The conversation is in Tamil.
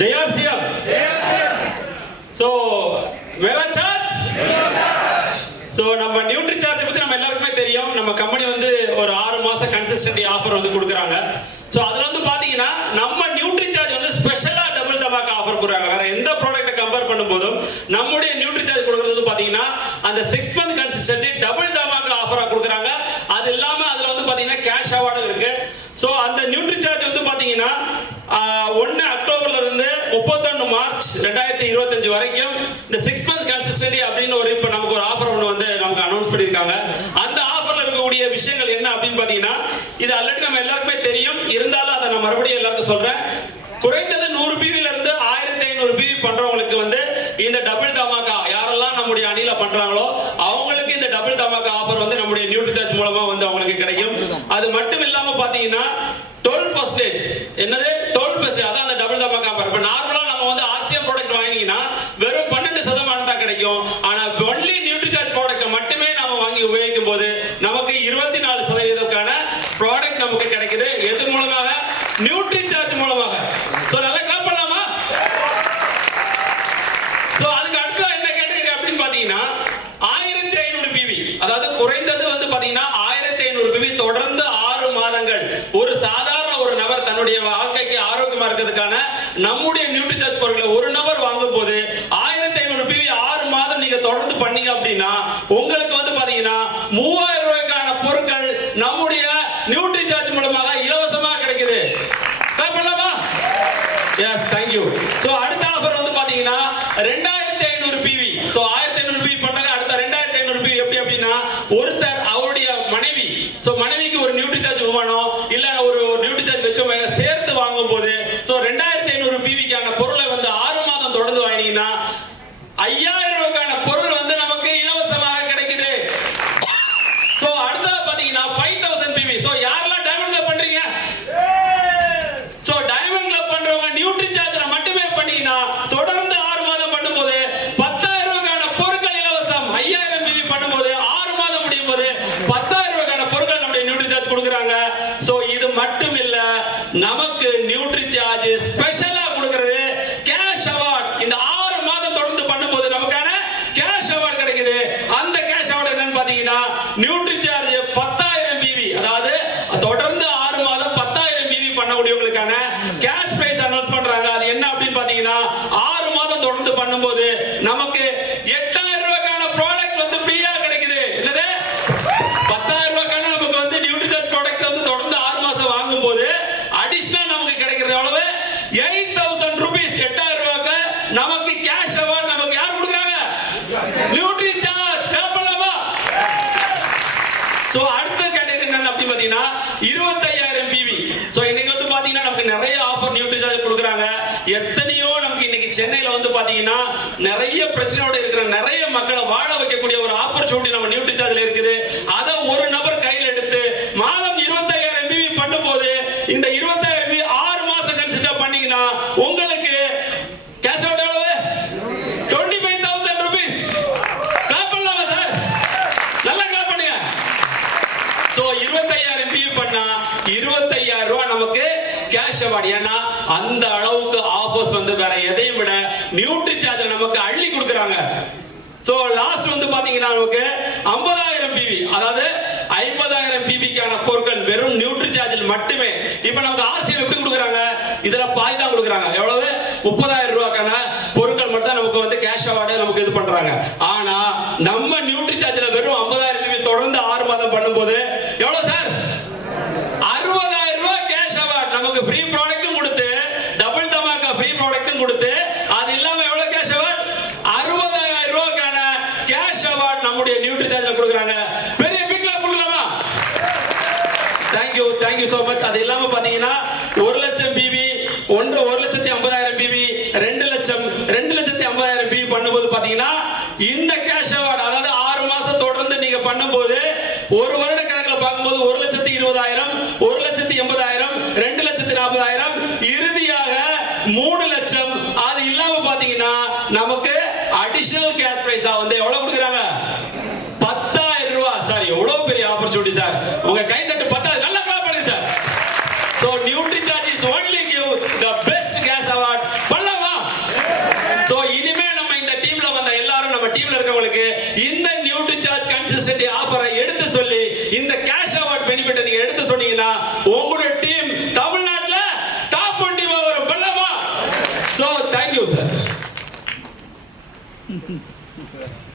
JRCM. So, मेरा चार्ज. So நம்ம நியூட்ரி சார்ஜ் பத்தி நம்ம எல்லாருக்குமே தெரியும். நம்ம கம்பெனி வந்து ஒரு 6 மாசம் கன்சிஸ்டன்ட் ஆஃபர் வந்து கொடுக்குறாங்க. சோ அதுல வந்து பாத்தீங்கன்னா நம்ம நியூட்ரி சார்ஜ் வந்து ஸ்பெஷலா டபுள் தமாக்கா ஆஃபர் கொடுக்குறாங்க. வேற எந்த ப்ராடக்ட்டை கம்பேர் பண்ணும்போதும் நம்மளுடைய நியூட்ரி சார்ஜ் கொடுக்கிறது வந்து பாத்தீங்கன்னா அந்த 6 மந்த் கன்சிஸ்டன்ட் டபுள் தமாக்கா ஆஃபரா கொடுக்குறாங்க. அது இல்லாம அதுல வந்து பாத்தீங்கன்னா கேஷ் அவார்டும் இருக்கு. சோ அந்த நியூட்ரி சார்ஜ் வந்து பாத்தீங்கன்னா 1 அக்டோபர்ல இருந்து 31 மார்ச் 2025 வரைக்கும் இந்த 6 மந்த் கன்சிஸ்டன்சி அப்படின்னு ஒரு இப்ப நமக்கு ஒரு ஆஃபர் ஒன்று வந்து நமக்கு அனௌன்ஸ் பண்ணிருக்காங்க. அந்த ஆஃபர்ல இருக்கக்கூடிய விஷயங்கள் என்ன அப்படின்னு பாத்தீங்கன்னா இது ஆல்ரெடி நம்ம எல்லாருக்குமே தெரியும். இருந்தாலும் அதை நான் மறுபடியும் எல்லாருக்கும் சொல்றேன். குறைந்தது 100 பிவில இருந்து 1500 பிவி பண்றவங்களுக்கு வந்து இந்த டபுள் தமாக்கா யாரெல்லாம் நம்முடைய அணில பண்றாங்களோ அவங்களுக்கு இந்த டபுள் தமாக்கா ஆஃபர் வந்து நம்முடைய நியூட்ரி சார்ஜ் மூலமா வந்து அவங்களுக்கு கிடைக்கும். அது மட்டும் இல்லாம பாத்தீங்கன்னா 12% என்னது 12% அதான் அந்த டபுள் தமாக்கா ஆஃபர். இப்ப நார்மலா நம்ம வந்து ஆர்சிஎம் ப்ராடக்ட் வாங்கினீங்கன்னா வெறும் 12% தான் கிடைக்கும். ஆனா ஒன்லி நியூட்ரி சார்ஜ் ப்ராடக்ட் மட்டுமே நாம வாங்கி உபயோகிக்கும் போது நமக்கு 24% ப்ராடக்ட் நமக்கு கிடைக்குது. எது மூலமாக? நியூட்ரி சார்ஜ் மூலமாக. சோ நல்லா கிளாப் பண்ணலாமா? சோ அதுக்கு அடுத்து என்ன கேட்டகரி அப்படின்னு பாத்தீங்கன்னா 1500 பிவி, அதாவது குறைந்தது வந்து பாத்தீங்கன்னா 1500 பிவி தொடர்ந்து 6 மாதங்கள் ஒரு சாதாரண ஒரு நபர் தன்னுடைய வாழ்க்கைக்கு ஆரோக்கியமா இருக்கிறதுக்கான நம்முடைய நியூட்ரி சார்ஜ் பொருட்களை ஒரு நபர் வாங்கும் போது 1500 பிவி 6 மாதம் நீங்க தொடர்ந்து பண்ணீங்க அப்படின்னா உங்களுக்கு வந்து பாத்தீங்கன்னா 3000 ரூபாய்க்கான பொருட்கள் நம்முடைய நியூட்ரி சார்ஜ் மூலமாக இலவசமா கிடைக்குது. பண்ணலாமா? Yes, thank you. சோ அடுத்த ஆஃபர் வந்து பாத்தீங்கன்னா 2500 பிவி. சோ 1500 பிவி பண்ணாங்க. அடுத்த 2500 பிவி எப்படி அப்படின்னா ஒருத்தர் அவருடைய மனைவி, சோ மனைவிக்கு ஒரு நியூட்ரி சார்ஜ் விமானம் இல்ல ஒரு நியூட்ரி சார்ஜ் வச்சு சேர்த்து வாங்கும் போது சோ 2500 பிவிக்கான பொருளை வந்து 6 மாதம் தொடர்ந்து வாங்கினீங்கன்னா 5000 ரூபாய்க்கான பொருள் வந்து நமக்கு இலவசமாக கிடைக்குது. சோ அடுத்து பாத்தீங்கன்னா 5000 பிவி. சோ யாரெல்லாம் டைமண்ட்ல பண்றீங்க? சோ டைமண்ட்ல பண்றவங்க நியூட்ரி சார்ஜ்ல மட்டுமே பண்ணீங்கன்னா தொடர்ந்து 6 மாதம் பண்ணும்போது 10000 ரூபாய்க்கான பொருட்கள் இலவசம். 5000 பிவி பண்ணும்போது 6 மாதம் முடியும் போது 10000 ரூபாய்க்கான பொருட்கள் நம்முடைய நியூட்ரி சார்ஜ் கொடுக்குறாங்க. சோ இது மட்டும் இல்ல, நமக்கு நியூட்ரி சார்ஜ் ஸ்பெஷலா கொடுக்கிறது கேஷ் அவார்ட். இந்த 6 மாதம் தொடர்ந்து பண்ணும்போது நமக்கான கேஷ் அவார்ட் கிடைக்குது. அந்த கேஷ் அவார்ட் என்னன்னு பாத்தீங்கன்னா நியூட்ரி சார்ஜ் 10000 பிவி, அதாவது தொடர்ந்து 6 மாதம் 10000 பிவி பண்ணக்கூடியவங்களுக்கான கேஷ் பிரைஸ் அனௌன்ஸ் பண்றாங்க. அது என்ன அப்படின்னு பாத்தீங்கன்னா 6 மாதம் தொடர்ந்து பண்ணும்போது நமக்கு 8000 ரூபாய்க்கான ப்ராடக்ட் வந்து ஃப்ரீயா கிடைக்குது. என்னது 10000 ரூபாய்க்கான நமக்கு வந்து நியூட்ரி சார்ஜ் ப்ராடக்ட் வந்து தொடர்ந்து 6 மாசம் வாங்கும்போது அடிஷனல் நமக்கு கிடைக்கிறது எவ்வளவு? 8000 ரூபீஸ். 8000 ரூபாய்க்கு நமக்கு கேஷ் அவார்ட் நமக்கு யார் கொடுக்குறாங்க? NutriCharge. கேப்பலாமா? சோ அடுத்த கேட்டகரி என்ன அப்படி பாத்தீங்கன்னா 25000 பிவி. சோ இன்னைக்கு வந்து பாத்தீங்கன்னா நமக்கு நிறைய ஆஃபர் நியூட்ரி சார்ஜ் கொடுக்குறாங்க. எத்தனையோ நமக்கு இன்னைக்கு சென்னையில வந்து பாத்தீங்கன்னா நிறைய பிரச்சனையோட இருக்கிற நிறைய மக்களை வாழ வைக்கக்கூடிய ஒரு ஆப்பர்ச்சுனிட்டி நம்ம நியூட்ரி சார்ஜ்ல இருக்குது. அதை ஒரு நபர் கையில் எடுத்து மாதம் 25000 பிவி பண்ணும்போது இந்த 25000 பிவி 6 மாசம் கன்சிஸ்டா பண்ணீங்கன்னா உங்களுக்கு கேஷ் அவுட் எவ்வளவு? 25000 ரூபீஸ். கிளாப் பண்ணலாமா சார்? நல்லா கிளாப் பண்ணுங்க. சோ 25000 பிவி பண்ணா 25000 ரூபாய் நமக்கு கேஷ் அவார்ட். ஏன்னா அந்த அளவுக்கு ஆஃபர்ஸ் வந்து வேற எதையும் விட நியூட்ரி சார்ஜ்ல நமக்கு அள்ளி கொடுக்குறாங்க. சோ லாஸ்ட் வந்து பாத்தீங்கன்னா நமக்கு 50000 பிவி, அதாவது 50000 பிவிக்கான பொருட்கள் வெறும் நியூட்ரி சார்ஜில் மட்டுமே. இப்ப நமக்கு ஆர்சிஎல் எப்படி கொடுக்குறாங்க? இதுல பாதி தான் கொடுக்குறாங்க. எவ்வளவு? 30000 ரூபாய்க்கான பொருட்கள் மட்டும் தான் நமக்கு வந்து கேஷ் அவார்டு நமக்கு இது பண்றாங்க. ஆனா நம்ம நியூட்ரி சார்ஜ்ல வெறும் 50000 பிவி தொடர்ந்து 6 மாதம் பண்ணும்போது எவ்வளவு சார்? 60000 ரூபாய் கேஷ் அவார்ட். நமக்கு ஃப்ரீ ப்ராடக்ட்டும் கொடுத்து டபுள் தமாக்கா ஃப்ரீ ப்ராடக்ட்டும் கொடுத்து அது இல்லாம எவ்வளவு கேஷ் அவார்ட்? 60000 ரூபாய்க்கான கேஷ் அவார்ட் நம்முடைய நியூட்ரி சார்ஜ்ல கொடுக்குறாங்க. பெரிய பிக் கிளாப் கொடுக்கலாமா? Thank you so much. அது இல்லாம பாத்தீங்கன்னா 1 லட்சம் பிவி, 1,50,000 பிவி, 2 லட்சம், 2,50,000 பிவி பண்ணும்போது பாத்தீங்கன்னா இந்த கேஷ் அவார்ட், அதாவது 6 மாசம் தொடர்ந்து நீங்க பண்ணும்போது ஒரு வருட கணக்கில் பார்க்கும்போது 1,20,000, 1,80,000, 2,40,000, இறுதியாக 3 லட்சம். அது இல்லாம பாத்தீங்கன்னா நமக்கு அடிஷனல் கேஷ் பிரைஸா வந்து எவ்வளவு கொடுக்குறாங்க? 10000 ரூபாய். சார் எவ்வளவு பெரிய ஆப்பர்ச்சுனிட்டி சார். உங்க கை தட்டு 10 நல்லா கிளாப் பண்ணுங்க சார். So NutriCharge is only give the best gas award. Publicity ஆஃபரை எடுத்து சொல்லி இந்த கேஷ் அவார்ட் பெனிஃபிட்டை நீங்க எடுத்து சொன்னீங்கன்னா உங்களுடைய டீம் தமிழ்நாட்டுல டாப் 1 டீமா வரும். பண்ணலாமா? So thank you sir.